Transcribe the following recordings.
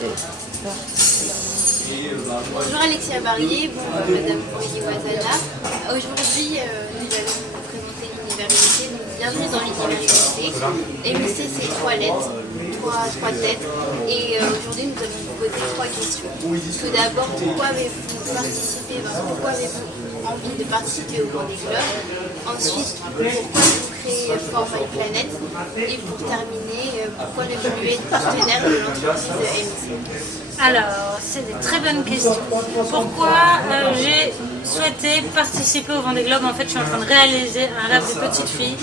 Bonjour Alexia Barrier, Madame Aurélie Ouazana. Aujourd'hui, nous allons vous présenter l'université. Bienvenue dans l'université. MIC, c'est 3 lettres, 3 têtes. Et aujourd'hui, nous allons vous poser 3 questions. Tout d'abord, pourquoi avez-vous participé, pourquoi avez-vous envie de participer au Vendée Globe? Ensuite, pourquoi vous créez For My Planet? Et pour terminer, pourquoi ne voulez être partenaire de l'entreprise MIC? Alors, c'est des très bonnes questions. Pourquoi j'ai souhaité participer au Vendée Globe? En fait, je suis en train de réaliser un rêve de petite fille.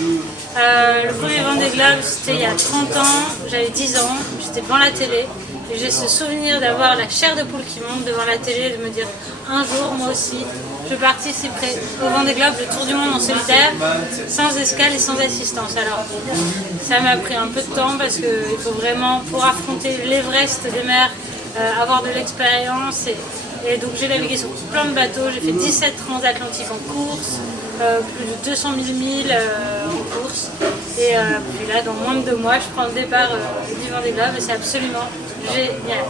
Le premier Vendée Globe, c'était il y a 30 ans, j'avais 10 ans, j'étais devant la télé. Et j'ai ce souvenir d'avoir la chair de poule qui monte devant la télé et de me dire un jour, moi aussi, je participerai au Vendée Globe, le tour du monde en solitaire, sans escale et sans assistance. Alors, ça m'a pris un peu de temps parce qu'il faut vraiment, pour affronter l'Everest des mers, avoir de l'expérience. Et donc j'ai navigué sur plein de bateaux, j'ai fait 17 transatlantiques en course, plus de 200 000 milles en course. Et puis là, dans moins de 2 mois, je prends le départ du Vendée Globe et c'est absolument génial.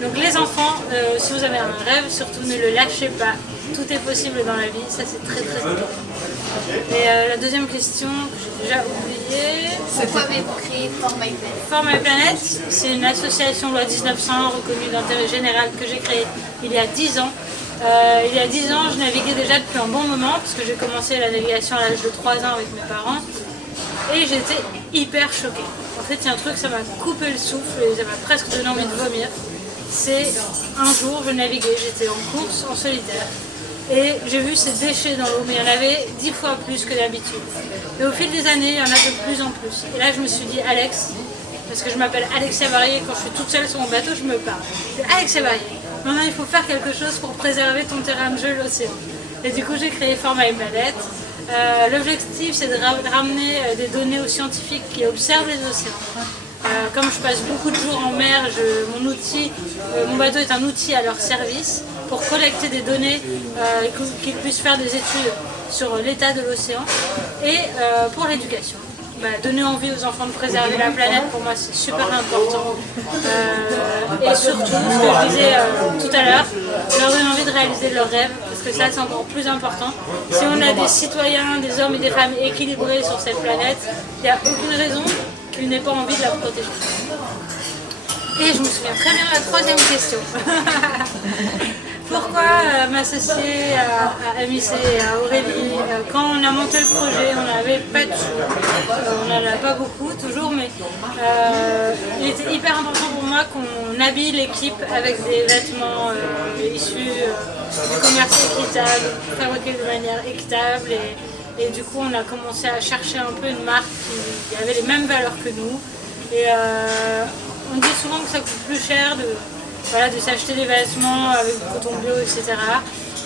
Donc les enfants, si vous avez un rêve, surtout ne le lâchez pas. Tout est possible dans la vie, ça c'est très très important. Et la deuxième question, que j'ai déjà oubliée. Pourquoi avez-vous créé For My Planet? For My Planet, c'est une association loi 1901 reconnue d'intérêt général que j'ai créée il y a 10 ans. Il y a 10 ans, je naviguais déjà depuis un bon moment, parce que j'ai commencé la navigation à l'âge de 3 ans avec mes parents. Et j'étais hyper choquée. En fait, il y a un truc, ça m'a coupé le souffle et ça m'a presque donné envie de vomir. C'est un jour, je naviguais, j'étais en course, en solitaire. Et j'ai vu ces déchets dans l'eau, mais il y en avait 10 fois plus que d'habitude. Et au fil des années, il y en a de plus en plus. Et là, je me suis dit, Alex, parce que je m'appelle Alexia Barrier, quand je suis toute seule sur mon bateau, je me parle. Je dis, Alexia Barrier, maintenant il faut faire quelque chose pour préserver ton terrain de jeu, l'océan. Et du coup, j'ai créé For My Planet. L'objectif, c'est de ramener des données aux scientifiques qui observent les océans. Comme je passe beaucoup de jours en mer, mon bateau est un outil à leur service pour collecter des données, qu'ils puissent faire des études sur l'état de l'océan et pour l'éducation. Donner envie aux enfants de préserver la planète, pour moi c'est super important. Et surtout, ce que je disais tout à l'heure, leur donner envie de réaliser leurs rêves, parce que ça c'est encore plus important. Si on a des citoyens, des hommes et des femmes équilibrés sur cette planète, il n'y a aucune raison qu'ils n'aient pas envie de la protéger. Et je me souviens très bien de la troisième question. Pourquoi m'associer à MIC et à Aurélie? Quand on a monté le projet, on n'avait pas de sous. On n'en a pas beaucoup toujours, mais il était hyper important pour moi qu'on habille l'équipe avec des vêtements issus du commerce équitable, fabriqués de manière équitable. Et du coup, on a commencé à chercher un peu une marque qui avait les mêmes valeurs que nous. Et on dit souvent que ça coûte plus cher de s'acheter des vêtements avec du coton bio, etc.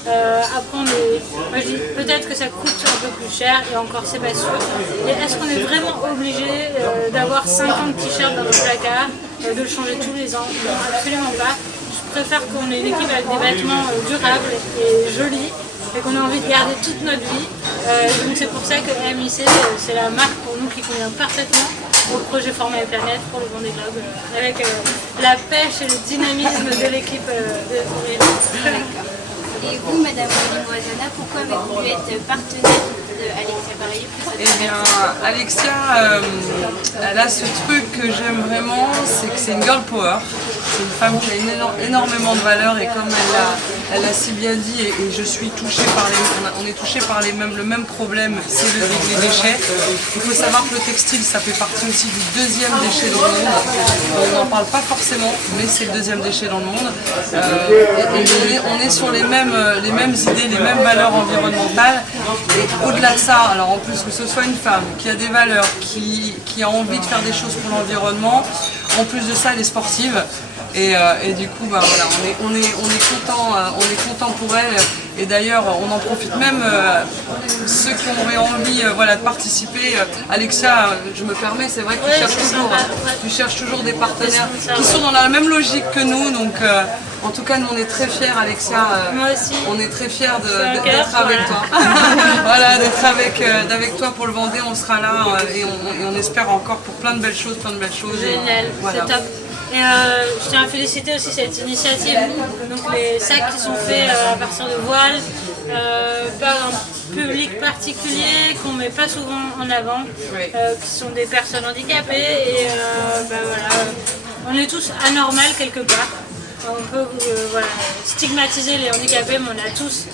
Après, moi je dis peut-être que ça coûte un peu plus cher, et encore c'est pas sûr. Mais est-ce qu'on est vraiment obligé d'avoir 50 t-shirts dans le placard, de le changer tous les ans? Non, absolument pas. Je préfère qu'on ait une équipe avec des vêtements durables et jolis, et qu'on ait envie de garder toute notre vie. Donc c'est pour ça que MIC, c'est la marque pour nous qui convient parfaitement au projet For My Planet pour le Vendée Globe, avec la pêche et le dynamisme de l'équipe de Aurélie. Et vous, Madame Aurélie Ouazana, pourquoi avez-vous voulu être partenaire de Alexia Barrier? Eh bien, Alexia, elle a ce truc que j'aime vraiment, c'est que c'est une girl power. C'est une femme qui a énormément de valeur, et comme elle l'a si bien dit, et je suis touchée par on est touché par le même problème, c'est les déchets. Il faut savoir que le textile, ça fait partie aussi du deuxième déchet dans le monde. On n'en parle pas forcément, mais c'est le deuxième déchet dans le monde. Et on est sur les mêmes idées, les mêmes valeurs environnementales. Et au-delà de ça, alors en plus que ce soit une femme qui a des valeurs, qui a envie de faire des choses pour l'environnement, en plus de ça, elle est sportive. Et du coup, voilà, on est content pour elle. Et d'ailleurs, on en profite même, ceux qui auraient envie de participer. Alexia, je me permets, c'est vrai que tu cherches toujours des partenaires qui sont dans la même logique que nous. Donc, en tout cas, nous, on est très fiers, Alexia. Moi aussi. On est très fiers d'être avec toi. Voilà, d'être avec toi pour le Vendée. On sera là et on espère encore pour plein de belles choses. Génial, voilà. c'est top. Et je tiens à féliciter aussi cette initiative, donc les sacs qui sont faits à partir de voiles, par un public particulier qu'on ne met pas souvent en avant, qui sont des personnes handicapées, et voilà, on est tous anormaux quelque part. On peut voilà, stigmatiser les handicapés, mais on a tous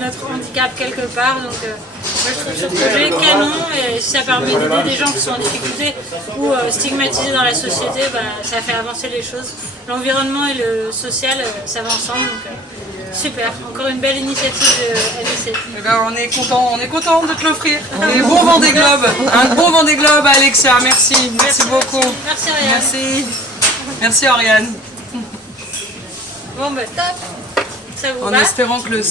notre handicap quelque part. Donc moi je trouve ce projet canon, et si ça permet d'aider des gens qui sont en difficulté ou stigmatisés dans la société, ça fait avancer les choses. L'environnement et le social, ça va ensemble. Donc, super, encore une belle initiative de NEC. Eh ben, on est content de te l'offrir. Un beau Vendée Globe, un beau Vendée Globe à Alexia, merci beaucoup. Merci Ariane. Merci Oriane. Bon top, ça vous En va? espérant que le son